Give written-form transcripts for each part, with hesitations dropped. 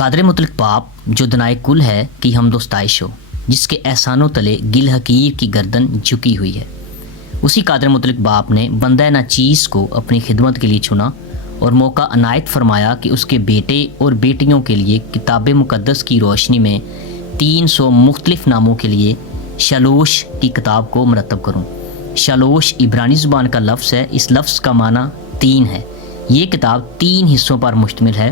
قادر مطلق باپ جو دنائے کل ہے کہ ہم دوستائش ہو، جس کے احسانوں تلے گل حقیر کی گردن جھکی ہوئی ہے، اسی قادر مطلق باپ نے بندہ ناچیز کو اپنی خدمت کے لیے چنا اور موقع عنایت فرمایا کہ اس کے بیٹے اور بیٹیوں کے لیے کتاب مقدس کی روشنی میں 300 مختلف ناموں کے لیے شالوش کی کتاب کو مرتب کروں۔ شالوش عبرانی زبان کا لفظ ہے، اس لفظ کا معنی 3 ہے۔ یہ کتاب 3 حصوں پر مشتمل ہے۔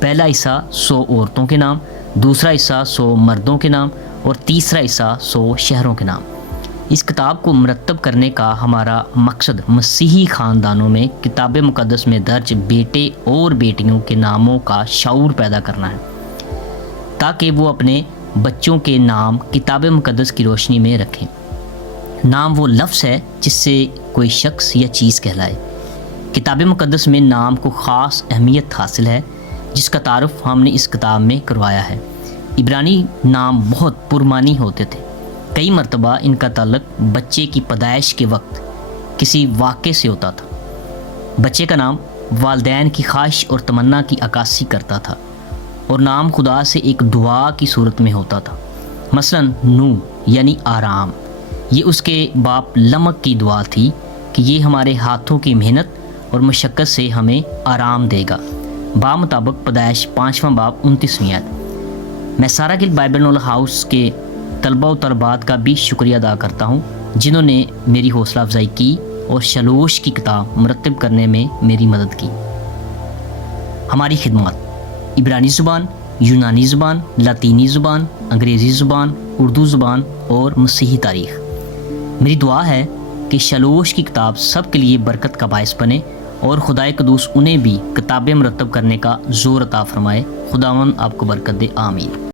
پہلا حصہ 100 عورتوں کے نام، دوسرا حصہ 100 مردوں کے نام اور تیسرا حصہ 100 شہروں کے نام۔ اس کتاب کو مرتب کرنے کا ہمارا مقصد مسیحی خاندانوں میں کتاب مقدس میں درج بیٹے اور بیٹیوں کے ناموں کا شعور پیدا کرنا ہے، تاکہ وہ اپنے بچوں کے نام کتاب مقدس کی روشنی میں رکھیں۔ نام وہ لفظ ہے جس سے کوئی شخص یا چیز کہلائے۔ کتاب مقدس میں نام کو خاص اہمیت حاصل ہے، جس کا تعارف ہم نے اس کتاب میں کروایا ہے۔ عبرانی نام بہت پرمعنی ہوتے تھے۔ کئی مرتبہ ان کا تعلق بچے کی پیدائش کے وقت کسی واقعے سے ہوتا تھا۔ بچے کا نام والدین کی خواہش اور تمنا کی عکاسی کرتا تھا، اور نام خدا سے ایک دعا کی صورت میں ہوتا تھا۔ مثلا نو یعنی آرام، یہ اس کے باپ لمک کی دعا تھی کہ یہ ہمارے ہاتھوں کی محنت اور مشقت سے ہمیں آرام دے گا، بامطابق پیدائش 5واں باب 29ویں آیت۔ میں سارا گل بائبل نالج ہاؤس کے طلبہ و طالبات کا بھی شکریہ ادا کرتا ہوں، جنہوں نے میری حوصلہ افزائی کی اور شالوش کی کتاب مرتب کرنے میں میری مدد کی۔ ہماری خدمات عبرانی زبان، یونانی زبان، لاطینی زبان، انگریزی زبان، اردو زبان اور مسیحی تاریخ۔ میری دعا ہے کہ شالوش کی کتاب سب کے لیے برکت کا باعث بنے اور خدائے قدوس انہیں بھی کتابیں مرتب کرنے کا زور عطا فرمائے۔ خداوند آپ کو برکت دے، آمین۔